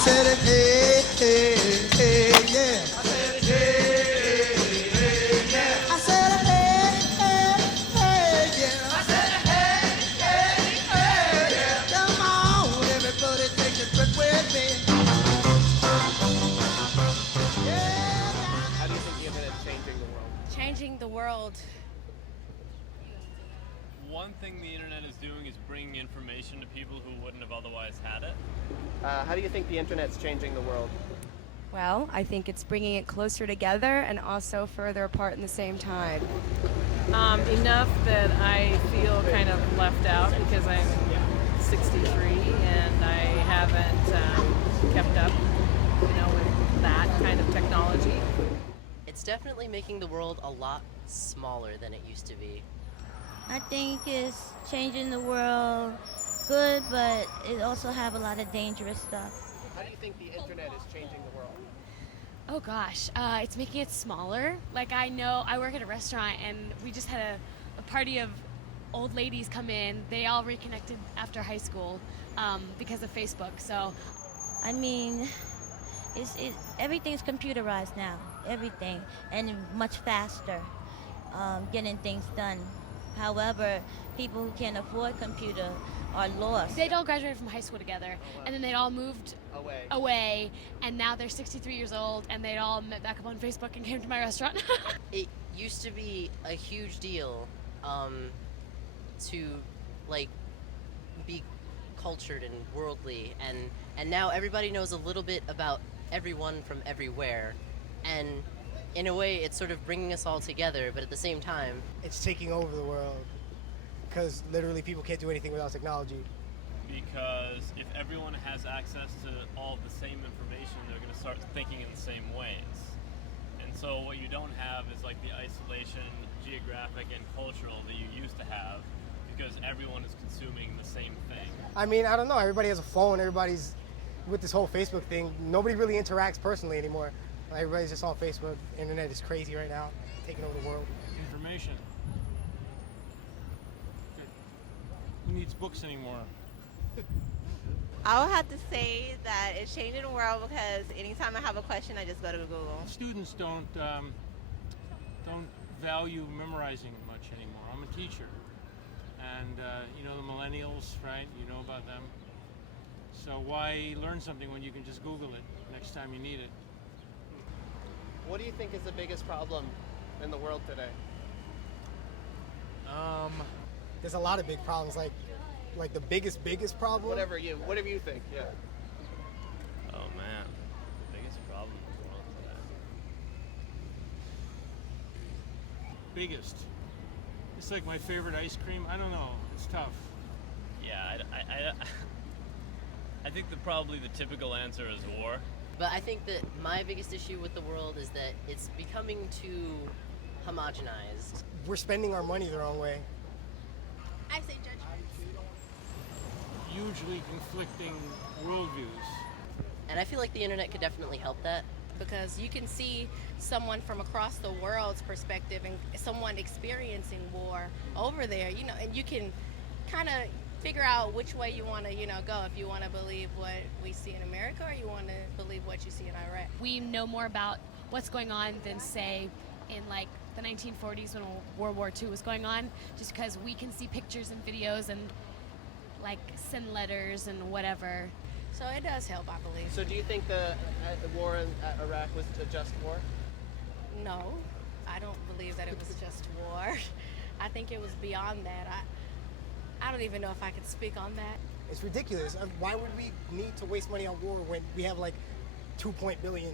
said it, hey, hey, hey, yeah. I said it, hey, hey, yeah. I said it, hey, hey, hey, yeah. I said it, hey, hey, hey, yeah. Come on, everybody, take a trip with me. How do you think the internet's changing the world? Changing the world. One thing the internet is doing is bringing information to people who wouldn't have otherwise had it. How do you think the internet's changing the world? Well, I think it's bringing it closer together and also further apart in the same time. Enough that I feel kind of left out because I'm 63 and I haven't kept up, with that kind of technology. It's definitely making the world a lot smaller than it used to be. I think it's changing the world good, but it also have a lot of dangerous stuff. How do you think the internet is changing the world? Oh gosh, it's making it smaller. Like I know I work at a restaurant and we just had a party of old ladies come in. They all reconnected after high school because of Facebook. So, I mean, everything's computerized now, everything, and much faster getting things done. However, people who can't afford computer are lost. they'd all graduated from high school together, and then they'd all moved away, and now they're 63 years old, and they'd all met back up on Facebook and came to my restaurant. It used to be a huge deal to be cultured and worldly, and now everybody knows a little bit about everyone from everywhere, and in a way it's sort of bringing us all together, but at the same time it's taking over the world because literally people can't do anything without technology. Because if everyone has access to all of the same information, they're going to start thinking in the same ways. And so what you don't have is like the isolation, geographic and cultural that you used to have, because everyone is consuming the same thing. I mean, I don't know, everybody has a phone, everybody's with this whole Facebook thing, nobody really interacts personally anymore. Everybody's just on Facebook. Internet is crazy right now, taking over the world. Information. Who needs books anymore? I would have to say that it's changing the world because anytime I have a question, I just go to Google. Students don't value memorizing much anymore. I'm a teacher, and the millennials, right? You know about them. So why learn something when you can just Google it next time you need it? What do you think is the biggest problem in the world today? There's a lot of big problems, like the biggest problem. Whatever you think, yeah. Oh man, the biggest problem in the world today. Biggest. It's like my favorite ice cream. I don't know. It's tough. Yeah, I think that probably the typical answer is war. But I think that my biggest issue with the world is that it's becoming too homogenized. We're spending our money the wrong way. I say judgment. Hugely conflicting worldviews. And I feel like the internet could definitely help that. Because you can see someone from across the world's perspective and someone experiencing war over there, and you can kind of figure out which way you want to, go. If you want to believe what we see in America or you want to believe what you see in Iraq. We know more about what's going on than, say, in like the 1940s when World War II was going on, just because we can see pictures and videos and like send letters and whatever. So it does help, I believe. So do you think the war in Iraq was a just war? No, I don't believe that it was just war. I think it was beyond that. I don't even know if I could speak on that. It's ridiculous. Why would we need to waste money on war when we have like 2 billion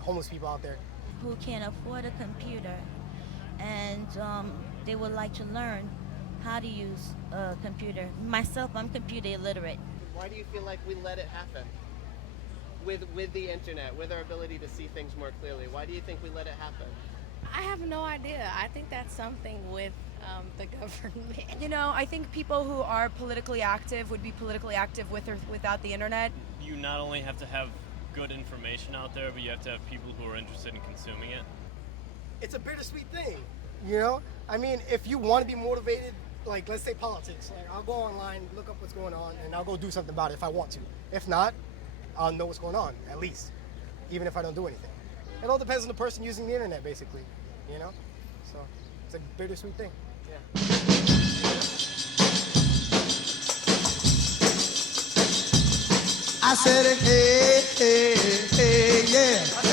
homeless people out there? Who can't afford a computer, and they would like to learn how to use a computer. Myself, I'm computer illiterate. Why do you feel like we let it happen? With the internet, with our ability to see things more clearly, why do you think we let it happen? I have no idea. I think that's something with the government. I think people who are politically active would be politically active with or without the internet. You not only have to have good information out there, but you have to have people who are interested in consuming it. It's a bittersweet thing, I mean, if you want to be motivated, like let's say politics, like I'll go online, look up what's going on, and I'll go do something about it if I want to. If not, I'll know what's going on, at least, even if I don't do anything. It all depends on the person using the internet, basically, you know? So it's a bittersweet thing. I said, hey, hey, hey, yeah.